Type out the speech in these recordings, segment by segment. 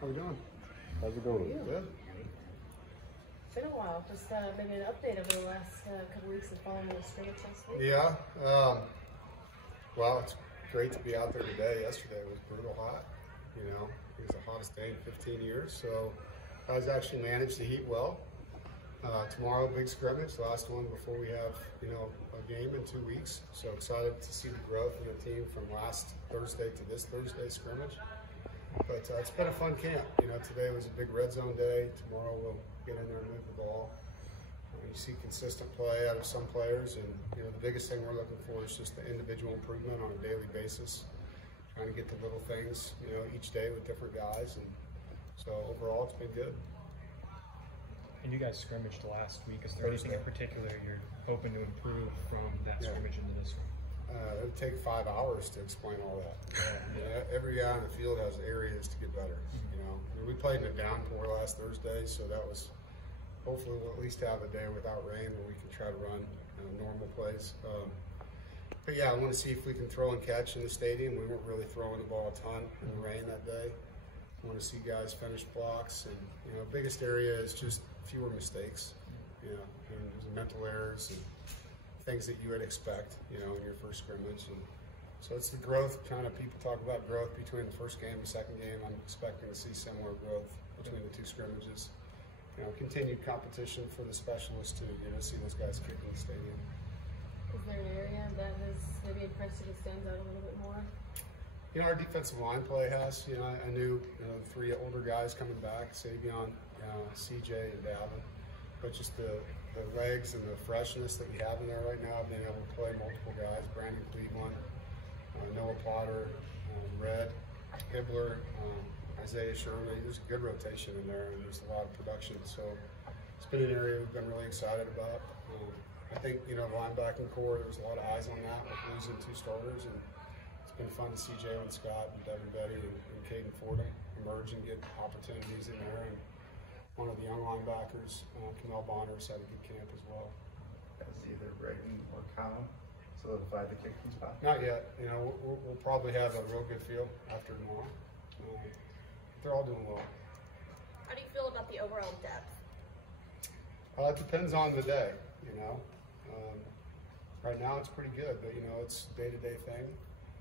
How we doing? How's it going? Good. It's been a while. Just maybe an update over the last couple weeks of following the scrimmage last week. Yeah. Well, it's great to be out there today. Yesterday was brutal hot. You know, it was the hottest day in 15 years. So I was actually managed the heat well. Tomorrow, big scrimmage, last one before we have, a game in 2 weeks. So excited to see the growth of the team from last Thursday to this Thursday scrimmage. But it's been a fun camp. Today was a big red zone day. Tomorrow we'll get in there and move the ball. You see consistent play out of some players, and the biggest thing we're looking for is just the individual improvement on a daily basis. Trying to get the little things, each day with different guys, and so overall it's been good. And you guys scrimmaged last week. Is there anything in particular you're hoping to improve from that scrimmage into this one? It would take 5 hours to explain all that. Every guy on the field has areas to get better. We played in a downpour last Thursday, so that was hopefully we'll at least have a day without rain where we can try to run normal plays. But yeah, I want to see if we can throw and catch in the stadium. We weren't really throwing the ball a ton in the rain that day. I want to see guys finish blocks, and biggest area is just fewer mistakes. And there's mental errors and things that you would expect, in your first scrimmage. And so it's the growth, kind of people talk about growth between the first game and the second game. I'm expecting to see similar growth between the two scrimmages. Continued competition for the specialists too. See those guys kick in the stadium. Is there an area that has maybe impressed you that stands out a little bit more? Our defensive line play has. I knew the three older guys coming back, Savion, CJ, and Davin. But just the legs and the freshness that we have in there right now, being able to play multiple guys, Brandon Cleveland, Noah Potter, Red, Hibbler, Isaiah Sherman. There's a good rotation in there, and there's a lot of production. So it's been an area we've been really excited about. I think, linebacking core, there was a lot of eyes on that with losing two starters, and it's been fun to see Jalen Scott and Devin Betty and Caden Fordham emerge and get opportunities in there. And one of the young linebackers, Kamel Bonners, had a good camp as well. Has either Brayton or Colin solidified the kicking spot? Not yet. We'll probably have a real good feel after tomorrow. They're all doing well. How do you feel about the overall depth? It depends on the day, Right now it's pretty good, but it's a day-to-day thing.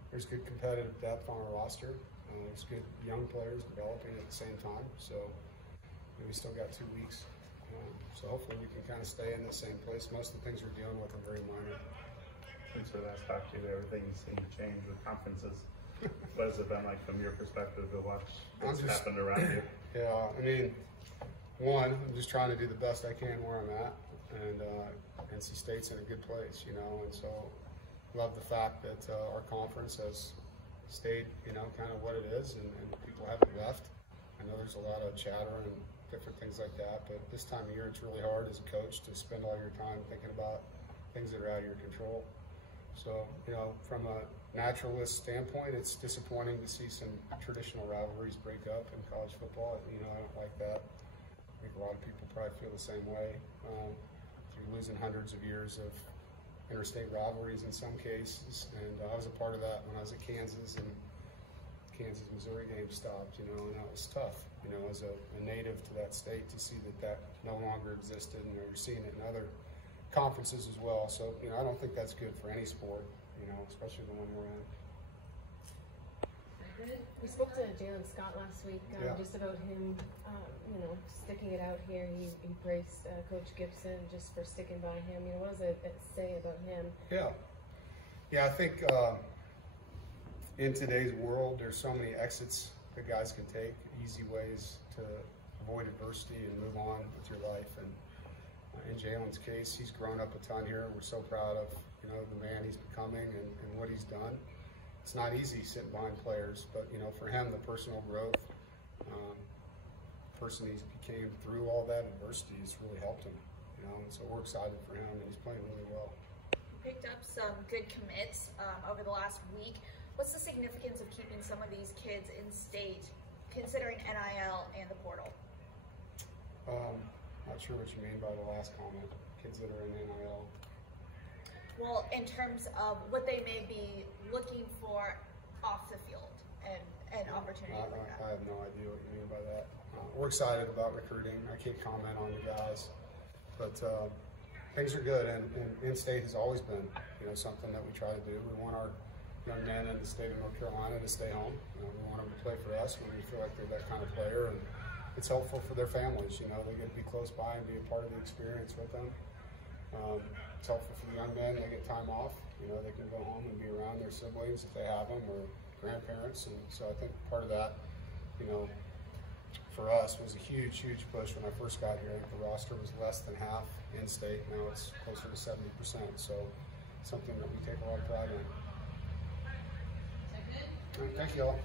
There's good competitive depth on our roster. It's good young players developing at the same time. So we still got 2 weeks. So hopefully we can kind of stay in the same place. Most of the things we're dealing with are very minor. Since we last talked to you, everything seemed to change with conferences. What has it been like from your perspective to watch what's happened around you? Yeah, one, I'm just trying to do the best I can where I'm at, and NC State's in a good place, and so love the fact that our conference has stayed, kind of what it is, and people haven't left. I know there's a lot of chatter and different things like that, but this time of year it's really hard as a coach to spend all your time thinking about things that are out of your control. So, from a naturalist standpoint, it's disappointing to see some traditional rivalries break up in college football. I don't like that. I think a lot of people probably feel the same way. You're losing hundreds of years of interstate rivalries in some cases, and I was a part of that when I was at Kansas, and Kansas-Missouri game stopped, and that was tough, as a native to that state, to see that no longer existed, and you're seeing it in other conferences as well. So, I don't think that's good for any sport, especially the one we're in. We spoke to Jalen Scott last week just about him, sticking it out here. He praised Coach Gibson just for sticking by him. What does it say about him? Yeah, I think in today's world, there's so many exits that guys can take, easy ways to avoid adversity and move on with your life. And in Jalen's case, he's grown up a ton here. We're so proud of the man he's becoming and what he's done. It's not easy sitting behind players, but for him, the personal growth, person he became through all that adversity has really helped him. And so we're excited for him, and he's playing really well. You picked up some good commits over the last week. What's the significance of keeping some of these kids in state, considering NIL and the portal? Not sure what you mean by the last comment. Kids that are in NIL. Well, in terms of what they may be looking for off the field and an opportunity like that? I have no idea what you mean by that. We're excited about recruiting. I can't comment on the guys, but things are good. And in-state has always been, something that we try to do. We want our young men in the state of North Carolina to stay home. We want them to play for us when we feel like they're that kind of player, and it's helpful for their families. They get to be close by and be a part of the experience with them. It's helpful for the young men. They get time off. They can go home and be around their siblings if they have them, or grandparents. And so I think part of that, for us was a huge push when I first got here. I think the roster was less than half in-state. Now it's closer to 70%. So something that we take a lot of pride in. Thank you all.